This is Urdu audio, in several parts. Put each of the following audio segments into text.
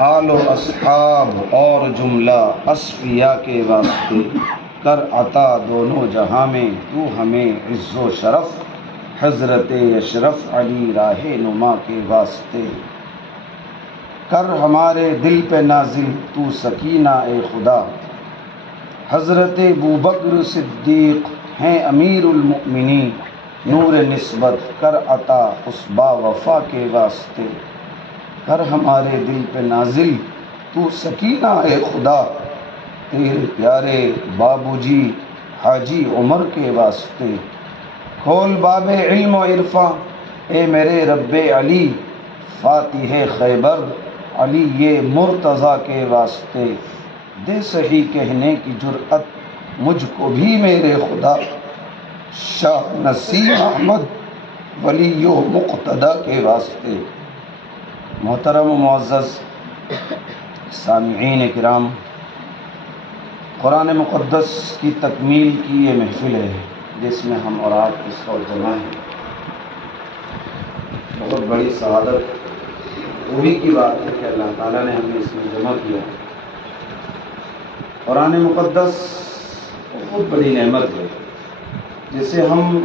آل و اصحاب اور جملہ اصفیاء کے واسطے کر عطا دونوں جہاں میں تو ہمیں عز و شرف حضرت اشرف علی راہ نما کے واسطے کر ہمارے دل پہ نازل تو سکینہ اے خدا حضرت ابوبکر صدیق ہیں امیر المؤمنین نور نسبت کر عطا اس با وفا کے واسطے کر ہمارے دل پہ نازل تو سکینہ اے خدا تیرے پیارے بابو جی حاجی عمر کے واسطے کھول باب علم و عرفاں اے میرے رب علی فاتح خیبر علی یہ مرتضیٰ کے واسطے دے صحیح کہنے کی جرأت مجھ کو بھی میرے خدا شاہ نصیر احمد ولی و مقتدی کے واسطے۔ محترم و معزز سامعین کرام، قرآن مقدس کی تکمیل کی یہ محفل ہے جس میں ہم اور آپ اس کا جمع ہیں۔ بہت بڑی سعادت وہی کی بات ہے کہ اللہ تعالیٰ نے ہمیں اس میں جمع کیا۔ قرآن مقدس بہت بڑی نعمت ہے جسے ہم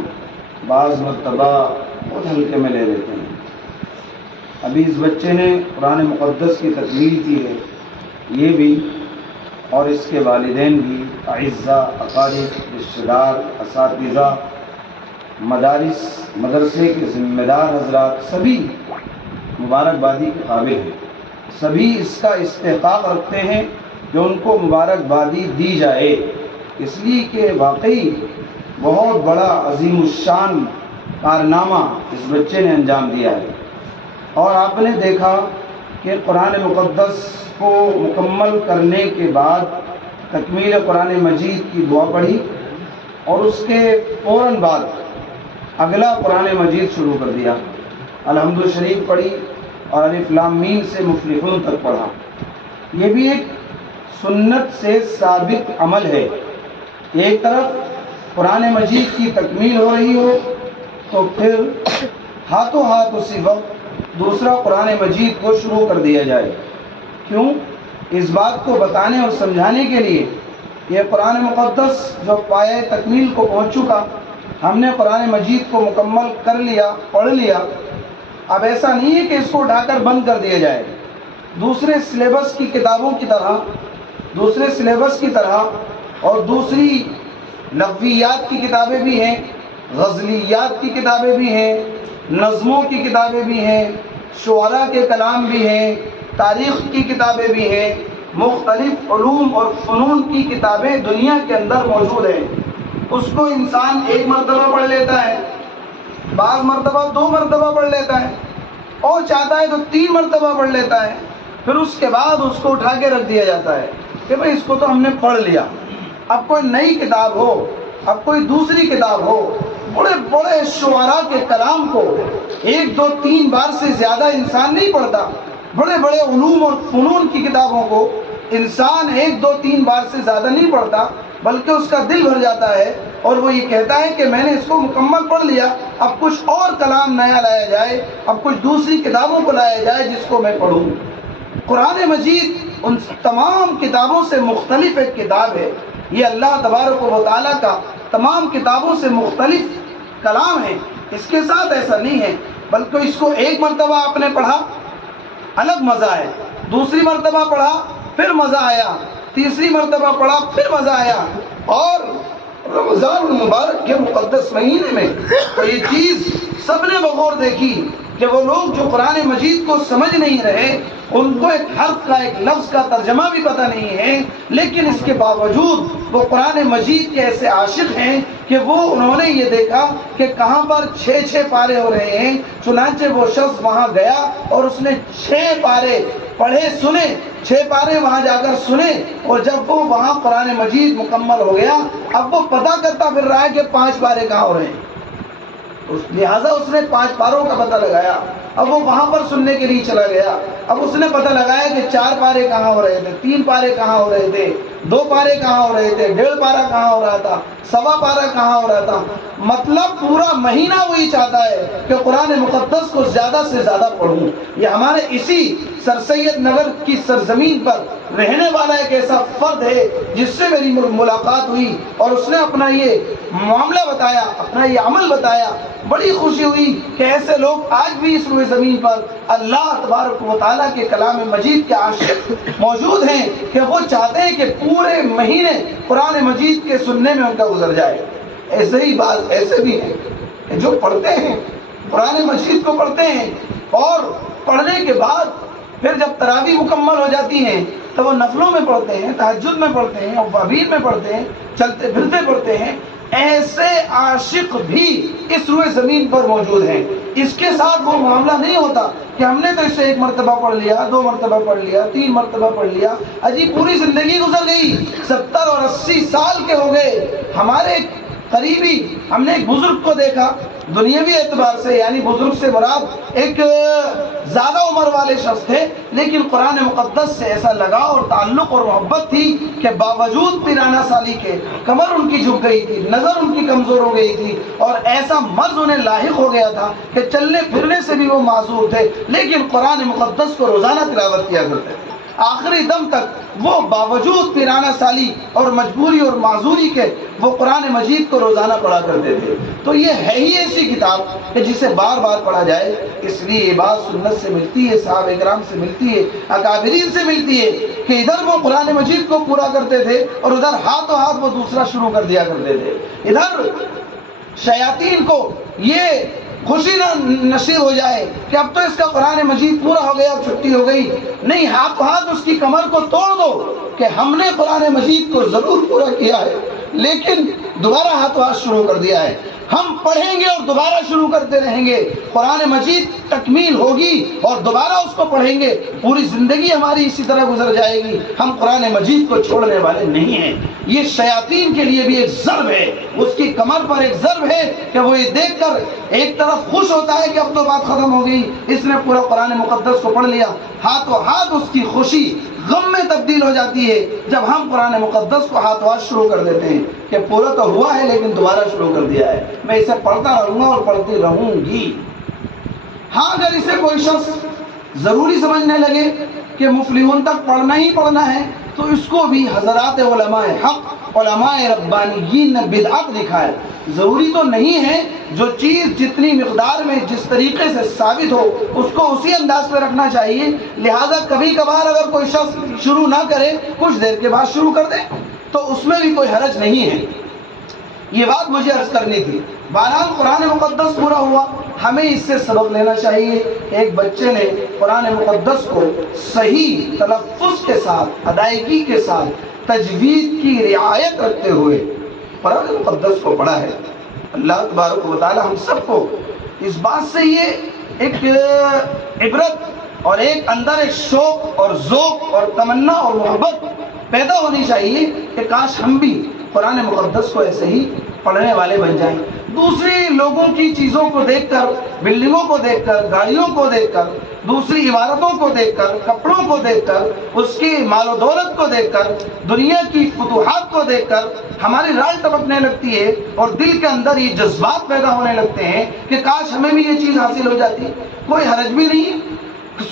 بعض مرتبہ بہت ہلکے میں لے لیتے ہیں۔ ابھی اس بچے نے قرآن مقدس کی تکمیل کی ہے، یہ بھی اور اس کے والدین بھی، اعزاء، اقارب، رشتہ دار، اساتذہ، مدارس، مدرسے کے ذمہ دار حضرات سبھی مبارکبادی کے قابل ہیں، سبھی اس کا استحقاق رکھتے ہیں کہ ان کو مبارکبادی دی جائے، اس لیے کہ واقعی بہت بڑا عظیم الشان کارنامہ اس بچے نے انجام دیا ہے۔ اور آپ نے دیکھا کہ قرآن مقدس کو مکمل کرنے کے بعد تکمیل قرآن مجید کی دعا پڑھی اور اس کے فوراً بعد اگلا قرآن مجید شروع کر دیا، الحمد شریف پڑھی اور الف لام میم سے مفلحون تک پڑھا۔ یہ بھی ایک سنت سے ثابت عمل ہے، ایک طرف قرآن مجید کی تکمیل ہو رہی ہو تو پھر ہاتھوں ہاتھ اسی وقت دوسرا قرآن مجید کو شروع کر دیا جائے۔ کیوں؟ اس بات کو بتانے اور سمجھانے کے لیے یہ قرآن مقدس جو پایہ تکمیل کو پہنچ چکا، ہم نے قرآن مجید کو مکمل کر لیا، پڑھ لیا، اب ایسا نہیں ہے کہ اس کو اٹھا کر بند کر دیا جائے۔ دوسرے سلیبس کی کتابوں کی طرح، دوسرے سلیبس کی طرح اور دوسری لغویات کی کتابیں بھی ہیں، غزلیات کی کتابیں بھی ہیں، نظموں کی کتابیں بھی ہیں، شعراء کے کلام بھی ہیں، تاریخ کی کتابیں بھی ہیں، مختلف علوم اور فنون کی کتابیں دنیا کے اندر موجود ہیں۔ اس کو انسان ایک مرتبہ پڑھ لیتا ہے، بعض مرتبہ 2 مرتبہ پڑھ لیتا ہے، اور چاہتا ہے تو 3 مرتبہ پڑھ لیتا ہے، پھر اس کے بعد اس کو اٹھا کے رکھ دیا جاتا ہے کہ بھئی اس کو تو ہم نے پڑھ لیا۔ اب کوئی نئی کتاب ہو، اب کوئی دوسری کتاب ہو، بڑے بڑے شعراء کے کلام کو 1 2 3 بار سے زیادہ انسان نہیں پڑھتا، بڑے بڑے علوم اور فنون کی کتابوں کو انسان 1 2 3 بار سے زیادہ نہیں پڑھتا، بلکہ اس کا دل بھر جاتا ہے اور وہ یہ کہتا ہے کہ میں نے اس کو مکمل پڑھ لیا، اب کچھ اور کلام نیا لایا جائے، اب کچھ دوسری کتابوں کو لایا جائے جس کو میں پڑھوں۔ قرآن مجید ان تمام کتابوں سے مختلف ایک کتاب ہے، یہ اللہ تبارک و تعالیٰ کا تمام کتابوں سے مختلف کلام ہے۔ اس کے ساتھ ایسا نہیں ہے، بلکہ اس کو 1 مرتبہ آپ نے پڑھا الگ مزہ ہے، دوسری مرتبہ پڑھا پھر مزہ آیا، تیسری مرتبہ پڑھا پھر مزہ آیا، اور رمضان المبارک کے مقدس مہینے میں تو یہ چیز سب نے بغور دیکھی کہ وہ لوگ جو قرآن مجید کو سمجھ نہیں رہے، ان کو ایک حرف کا، ایک لفظ کا ترجمہ بھی پتہ نہیں ہے، لیکن اس کے باوجود وہ قرآن مجید کے ایسے عاشق ہیں کہ وہ انہوں نے یہ دیکھا کہ کہاں پر 6 پارے ہو رہے ہیں، چنانچہ وہ شخص وہاں گیا اور اس نے 6 پارے پڑھے، سنے، 6 پارے وہاں جا کر سنے، اور جب وہ وہاں قرآن مجید مکمل ہو گیا، اب وہ پتہ کرتا پھر رہا ہے کہ 5 پارے کہاں ہو رہے ہیں، لہٰذا اس نے 5 پاروں کا پتہ لگایا، اب وہ وہاں پر سننے کے لیے چلا گیا، اب اس نے پتہ لگایا کہ 4 پارے کہاں ہو رہے تھے، 3 پارے کہاں ہو رہے تھے، 2 پارے کہاں ہو رہے تھے، 1.5 پارہ کہاں ہو رہا تھا، 1.25 پارہ کہاں ہو رہا تھا. مطلب پورا مہینہ وہی چاہتا ہے کہ قرآن مقدس کو زیادہ سے زیادہ پڑھوں. یہ ہمارے اسی سر سید نگر کی سرزمین پر رہنے والا ایک ایسا فرد ہے جس سے میری ملاقات ہوئی اور اس نے اپنا یہ معاملہ بتایا، اپنا یہ عمل بتایا. بڑی خوشی ہوئی کہ ایسے لوگ آج بھی اس روئے زمین پر اللہ تبارک و تعالیٰ کے کلام مجید کے عاشق موجود ہیں کہ وہ چاہتے ہیں کہ پورے مہینے قرآن مجید کے سننے میں ان کا گزر جائے. ایسے ہی بعض ایسے بھی ہیں جو پڑھتے ہیں، قرآن مجید کو پڑھتے ہیں اور پڑھنے کے بعد پھر جب تراویح مکمل ہو جاتی ہیں تو وہ نفلوں میں پڑھتے ہیں، تہجد میں پڑھتے ہیں، اوابین میں پڑھتے ہیں، چلتے پھرتے پڑھتے ہیں. ایسے عاشق بھی اس روئے زمین پر موجود ہیں. اس کے ساتھ وہ معاملہ نہیں ہوتا کہ ہم نے تو اسے 1 مرتبہ پڑھ لیا، 2 مرتبہ پڑھ لیا، 3 مرتبہ پڑھ لیا، اجی پوری زندگی گزر گئی، 70 اور 80 سال کے ہو گئے. ہمارے قریبی ہم نے ایک بزرگ کو دیکھا دنیاوی اعتبار سے، یعنی بزرگ سے مراد ایک زیادہ عمر والے شخص تھے، لیکن قرآن مقدس سے ایسا لگاؤ اور تعلق اور محبت تھی کہ باوجود پیرانہ سالی کے کمر ان کی جھک گئی تھی، نظر ان کی کمزور ہو گئی تھی اور ایسا مرض انہیں لاحق ہو گیا تھا کہ چلنے پھرنے سے بھی وہ معذور تھے، لیکن قرآن مقدس کو روزانہ تلاوت کیا کرتے تھے. آخری دم تک وہ باوجود پیرانہ سالی اور مجبوری اور معذوری کے وہ قرآن مجید کو روزانہ پڑھا کرتے تھے. تو یہ ہے ہی ایسی کتاب کہ جسے بار بار پڑھا جائے. اس لیے یہ بات سنت سے ملتی ہے، صحابہ کرام سے ملتی ہے، اکابرین سے ملتی ہے کہ ادھر وہ قرآن مجید کو پورا کرتے تھے اور ادھر ہاتھوں ہاتھ وہ دوسرا شروع کر دیا کرتے تھے. ادھر شیاطین کو یہ خوشی نصیب ہو جائے کہ اب تو اس کا قرآن مجید پورا ہو گیا، اب چھٹی ہو گئی. نہیں، ہاتھ ہاتھ اس کی کمر کو توڑ دو کہ ہم نے قرآن مجید کو ضرور پورا کیا ہے لیکن دوبارہ ہاتھ ہاتھ شروع کر دیا ہے. ہم پڑھیں گے اور دوبارہ شروع کرتے رہیں گے. قرآن مجید تکمیل ہوگی اور دوبارہ اس کو پڑھیں گے. پوری زندگی ہماری اسی طرح گزر جائے گی. ہم قرآن مجید کو چھوڑنے والے نہیں ہیں. یہ شیاطین کے لیے بھی ایک ضرب ہے، اس کی کمر پر ایک ضرب ہے کہ وہ یہ دیکھ کر ایک طرف خوش ہوتا ہے کہ اب تو بات ختم ہو گئی، اس نے پورا قرآن مقدس کو پڑھ لیا. ہاتھوں ہاتھ اس کی خوشی غم میں تبدیل ہو جاتی ہے جب ہم قرآن مقدس کو ہاتھ ہاتھ شروع کر دیتے ہیں کہ پورا تو ہوا ہے لیکن دوبارہ شروع کر دیا ہے، میں اسے پڑھتا رہوں گا اور پڑھتی رہوں گی. ہاں، اگر اسے کوئی شخص ضروری سمجھنے لگے کہ مفلحون تک پڑھنا ہی پڑھنا ہے تو اس کو بھی حضرات علماء حق، علماء ربانیین نے بدعت لکھا ہے. ضروری تو نہیں ہے، جو چیز جتنی مقدار میں جس طریقے سے ثابت ہو اس کو اسی انداز پہ رکھنا چاہیے. لہٰذا کبھی کبھار اگر کوئی شخص شروع نہ کرے، کچھ دیر کے بعد شروع کر دے تو اس میں بھی کوئی حرج نہیں ہے. یہ بات مجھے عرض کرنی تھی. بہرحال قرآن مقدس پورا ہوا، ہمیں اس سے سبق لینا چاہیے. ایک بچے نے قرآن مقدس کو صحیح تلفظ کے ساتھ، ادائیگی کے ساتھ، تجوید کی رعایت رکھتے ہوئے قرآن مقدس کو پڑھا ہے. اللہ تبارک و تعالی ہم سب کو اس بات سے یہ ایک عبرت اور ایک اندر ایک شوق اور ذوق اور تمنا اور محبت پیدا ہونی چاہیے کہ کاش ہم بھی قرآن مقدس کو ایسے ہی پڑھنے والے بن جائیں. دوسری لوگوں کی چیزوں کو دیکھ کر، بلڈنگوں کو دیکھ کر، گاڑیوں کو دیکھ کر، دوسری عمارتوں کو دیکھ کر، کپڑوں کو دیکھ کر، اس کی مال و دولت کو دیکھ کر، دنیا کی فتوحات کو دیکھ کر ہماری رال ٹپکنے لگتی ہے اور دل کے اندر یہ جذبات پیدا ہونے لگتے ہیں کہ کاش ہمیں بھی یہ چیز حاصل ہو جاتی. کوئی حرج بھی نہیں،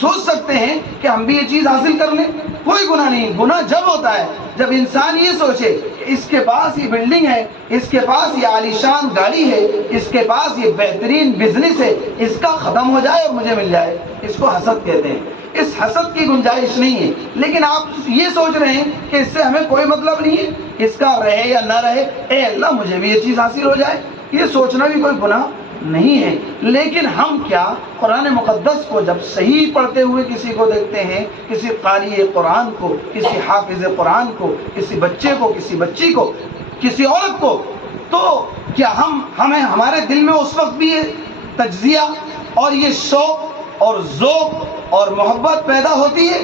سوچ سکتے ہیں کہ ہم بھی یہ چیز حاصل کر لیں، کوئی گناہ نہیں. گناہ جب ہوتا ہے جب انسان یہ سوچے کہ اس کے پاس یہ بلڈنگ ہے، اس کے پاس یہ عالیشان گاڑی ہے، اس کے پاس یہ بہترین بزنس ہے، اس کا ختم ہو جائے اور مجھے مل جائے. اس کو حسد کہتے ہیں. اس حسد کی گنجائش نہیں ہے. لیکن آپ یہ سوچ رہے ہیں کہ اس سے ہمیں کوئی مطلب نہیں ہے، اس کا رہے یا نہ رہے، اے اللہ مجھے بھی یہ چیز حاصل ہو جائے. یہ سوچنا بھی کوئی گناہ نہیں ہے. لیکن ہم کیا قرآن مقدس کو جب صحیح پڑھتے ہوئے کسی کو دیکھتے ہیں، کسی قاری قرآن کو، کسی حافظ قرآن کو، کسی بچے کو، کسی بچی کو، کسی عورت کو، تو کیا ہمیں ہمارے دل میں اس وقت بھی یہ تجزیہ اور یہ شوق اور ذوق اور محبت پیدا ہوتی ہے؟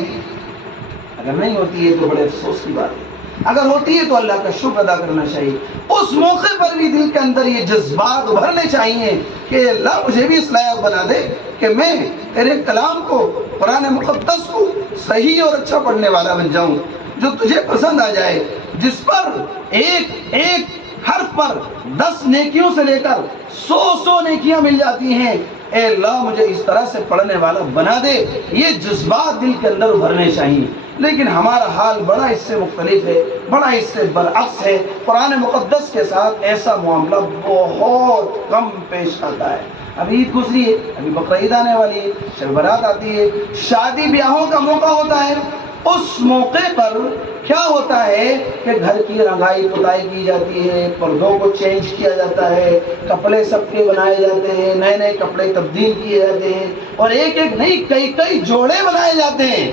اگر نہیں ہوتی ہے تو بڑے افسوس کی بات ہے. اگر ہوتی ہے تو اللہ کا شکر ادا کرنا چاہیے. اس موقع پر بھی دل کے اندر یہ جذبات ابھرنے چاہیے کہ اللہ مجھے بھی اس لائق بنا دے کہ میں تیرے کلام کو، قرآن مقدس کو صحیح اور اچھا پڑھنے والا بن جاؤں، جو تجھے پسند آ جائے. جس پر ایک ایک حرف پر 10 نیکیوں سے لے کر 100 نیکیاں مل جاتی ہیں. اے اللہ مجھے اس طرح سے پڑھنے والا بنا دے. یہ جذبات دل کے اندر ابھرنے چاہیے. لیکن ہمارا حال بڑا اس سے مختلف ہے, بڑا اس سے برعکس ہے. قرآن مقدس کے ساتھ ایسا معاملہ بہت کم پیش آتا ہے. ابھی عید گزری ہے, ابھی بقرعید آنے والی ہے, شب برات آتی ہے, شادی بیاہوں کا موقع ہوتا ہے. اس موقع پر کیا ہوتا ہے کہ گھر کی رنگائی پتائی کی جاتی ہے, پردوں کو چینج کیا جاتا ہے, کپڑے سب کے بنائے جاتے ہیں, نئے نئے کپڑے تبدیل کیے جاتے ہیں, اور ایک ایک نئی کئی جوڑے بنائے جاتے ہیں.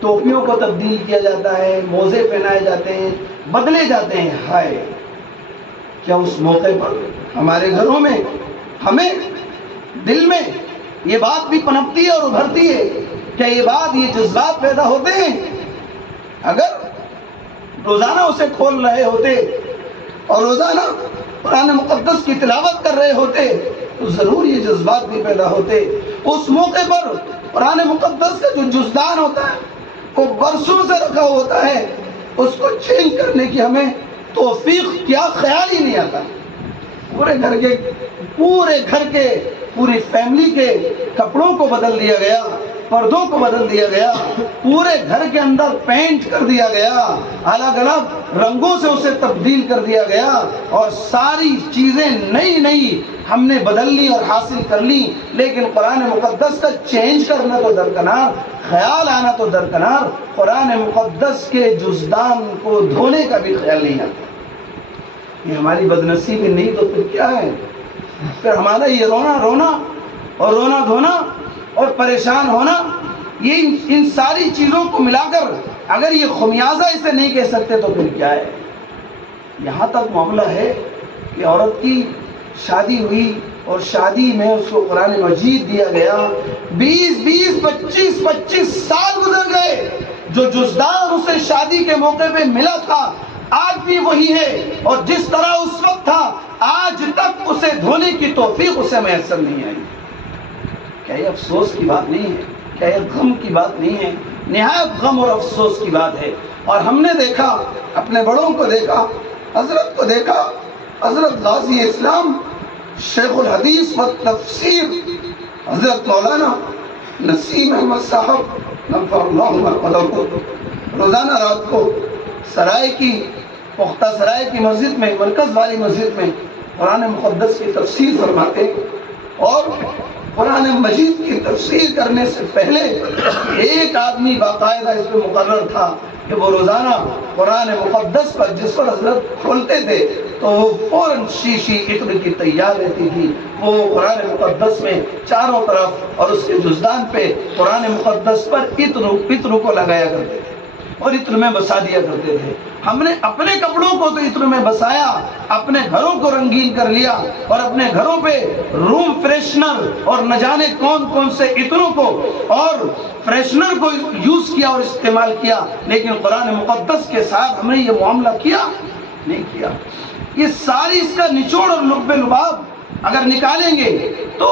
ٹوپیوں کو تبدیل کیا جاتا ہے, موزے پہنائے جاتے ہیں, بدلے جاتے ہیں. ہائے, کیا اس موقع پر ہمارے گھروں میں ہمیں دل میں یہ بات بھی پنپتی ہے اور ابھرتی ہے؟ کیا یہ بات, یہ جذبات پیدا ہوتے ہیں؟ اگر روزانہ اسے کھول رہے ہوتے اور روزانہ قرآن مقدس کی تلاوت کر رہے ہوتے تو ضرور یہ جذبات بھی پیدا ہوتے. اس موقع پر قرآن مقدس کا جو جزدان ہوتا ہے وہ برسوں سے رکھا ہوتا ہے, اس کو چینج کرنے کی ہمیں توفیق کیا خیال ہی نہیں آتا. پورے گھر کے پوری فیملی کے کپڑوں کو بدل دیا گیا, پردوں کو بدل دیا گیا, پورے گھر کے اندر پینٹ کر دیا گیا, الگ الگ رنگوں سے اسے تبدیل کر دیا گیا, اور ساری چیزیں نئی نئی ہم نے بدل لی اور حاصل کر لی. لیکن قرآن مقدس کا چینج کرنا تو درکنار, خیال آنا تو درکنار, قرآن مقدس کے جزدان کو دھونے کا بھی خیال نہیں آتا. یہ ہماری بدنصیبی نہیں تو پھر کیا ہے؟ پھر ہمارا یہ رونا اور رونا دھونا اور پریشان ہونا, یہ ان ساری چیزوں کو ملا کر اگر یہ خمیازہ اسے نہیں کہہ سکتے تو پھر کیا ہے؟ یہاں تک معاملہ ہے کہ عورت کی شادی ہوئی اور شادی میں اس کو قرآن مجید دیا گیا, 25 سال گزر گئے, جو جزدان اسے شادی کے موقع پہ ملا تھا آج بھی وہی ہے, اور جس طرح اس وقت تھا آج تک اسے دھونے کی توفیق اسے میسر نہیں آئی. کیا یہ افسوس کی بات نہیں ہے؟ کیا یہ غم کی بات نہیں ہے؟ نہایت غم اور افسوس کی بات ہے. اور ہم نے دیکھا, اپنے بڑوں کو دیکھا, حضرت کو دیکھا, حضرت غازی اسلام شیخ الحدیث و تفسیر حضرت مولانا نسیم احمد صاحب نفع اللہ مرقدہ روزانہ رات کو سرائے کی پختہ سرائے کی مسجد میں, مرکز والی مسجد میں قرآن مقدس کی تفسیر فرماتے, اور قرآن مجید کی تفسیر کرنے سے پہلے ایک آدمی باقاعدہ اس پہ مقرر تھا کہ وہ روزانہ قرآن مقدس پر جس پر حضرت کھولتے تھے تو وہ فوراً شیشی عطر کی تیار رہتی تھی. وہ قرآن مقدس میں چاروں طرف اور اس کے جزدان پہ قرآن مقدس پر عطر کو لگایا کرتے تھے اور عطر میں بسا دیا کرتے تھے. ہم نے اپنے کپڑوں کو تو عطر میں بسایا, اپنے گھروں کو رنگین کر لیا, اور اپنے گھروں پہ روم فریشنر اور نہ جانے کون کون سے عطروں کو اور فریشنر کو یوز کیا اور استعمال کیا. لیکن قرآن مقدس کے ساتھ ہم نے یہ معاملہ کیا نہیں کیا. یہ ساری اس کا نچوڑ اور لب لباب اگر نکالیں گے تو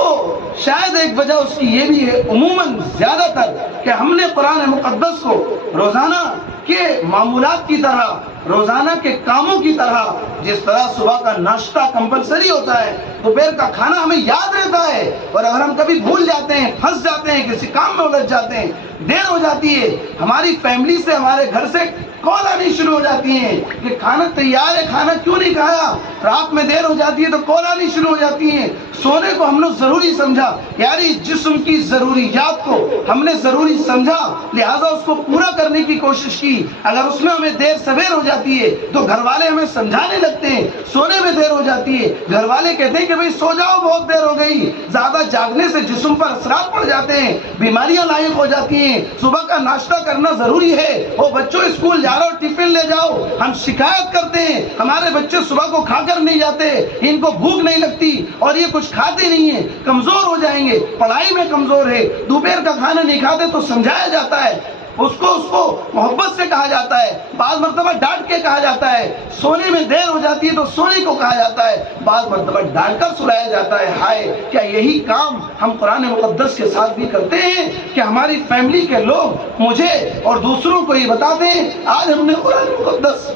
شاید ایک وجہ اس کی یہ بھی ہے, عموماً زیادہ تر, کہ ہم نے قرآن مقدس کو روزانہ کے معمولات کی طرح, روزانہ کے کاموں کی طرح, جس طرح صبح کا ناشتہ کمپلسری ہوتا ہے, دوپہر کا کھانا ہمیں یاد رہتا ہے, اور اگر ہم کبھی بھول جاتے ہیں, پھنس جاتے ہیں, کسی کام میں الجھ جاتے ہیں, دیر ہو جاتی ہے, ہماری فیملی سے, ہمارے گھر سے کال آنی شروع ہو جاتی ہیں کہ کھانا تیار ہے, کھانا کیوں نہیں کھایا, رات میں دیر ہو جاتی ہے تو کال آنی شروع ہو جاتی ہیں. سونے کو ہم نے ضروری سمجھا, یاری جسم کی ضروریات کو ہم نے ضروری سمجھا, لہذا اس کو پورا کرنے کی کوشش کی. اگر اس میں ہمیں دیر سویر ہو جاتی ہے تو گھر والے ہمیں سمجھانے لگتے ہیں, سونے میں دیر ہو جاتی ہے, گھر والے کہتے ہیں کہ بھئی سو جاؤ, بہت دیر ہو گئی. زیادہ جاگنے سے جسم پر اثرات پڑ جاتے ہیں, بیماریاں لاحق ہو جاتی ہیں. صبح کا ناشتہ کرنا ضروری ہے, وہ بچوں اسکول جا رہا ہو, ٹفن لے جاؤ. ہم شکایت کرتے ہیں ہمارے بچے صبح کو کھا کر نہیں جاتے, ان کو بھوک نہیں لگتی اور یہ کچھ کھاتے نہیں ہیں, کمزور ہو جائیں گے, پڑھائی میں کمزور ہے, دوپہر کا کھانا نہیں کھاتے تو سمجھایا جاتا ہے. اس کو محبت سے کہا جاتا ہے، بعض مرتبہ ڈانٹ کے کہا جاتا ہے، سونے میں دیر ہو جاتی ہے تو سونے کو کہا جاتا ہے، بعض مرتبہ ڈانٹ کر سلایا جاتا ہے۔ ہائے، کیا یہی کام ہم قرآن مقدس کے ساتھ بھی کرتے ہیں کہ ہماری فیملی کے لوگ مجھے اور دوسروں کو یہ بتا دیں آج ہم نے قرآن مقدس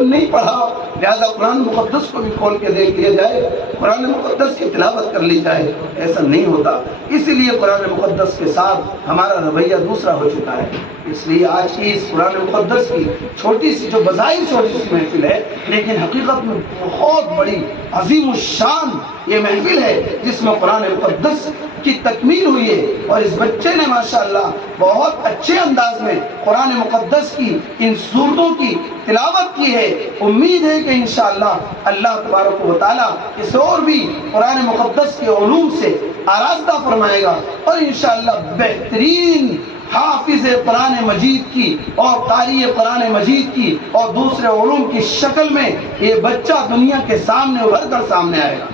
نہیں پڑھا، لہذا قرآن مقدس کو بھی کھول کے دیکھ لیا جائے، قرآن مقدس کی تلاوت کر لی جائے؟ ایسا نہیں ہوتا۔ اسی لیے قرآن مقدس کے ساتھ ہمارا رویہ دوسرا ہو چکا ہے۔ اس لیے آج کی اس قرآن مقدس کی چھوٹی سی، جو بظاہر چھوٹی سی محفل ہے، لیکن حقیقت میں بہت بڑی عظیم الشان یہ محفل ہے جس میں قرآن مقدس کی تکمیل ہوئی ہے، اور اس بچے نے ماشاءاللہ بہت اچھے انداز میں قرآن مقدس کی ان سورتوں کی تلاوت کی ہے۔ امید ہے کہ انشاءاللہ اللہ تبارک و تعالیٰ اسے اور بھی قرآن مقدس کے علوم سے آراستہ فرمائے گا، اور انشاءاللہ بہترین حافظ قرآن مجید کی اور قاری قرآن مجید کی اور دوسرے علوم کی شکل میں یہ بچہ دنیا کے سامنے ابھر کر سامنے آئے گا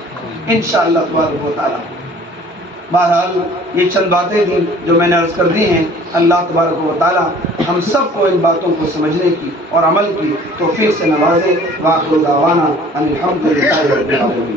انشاءاللہ تبارک و تعالیٰ۔ بہرحال یہ چند باتیں تھیں جو میں نے عرض کر دی ہیں۔ اللہ تبارک و تعالیٰ ہم سب کو ان باتوں کو سمجھنے کی اور عمل کی توفیق سے نوازے۔ وآخر دعوانا ان الحمد للہ رب العالمین۔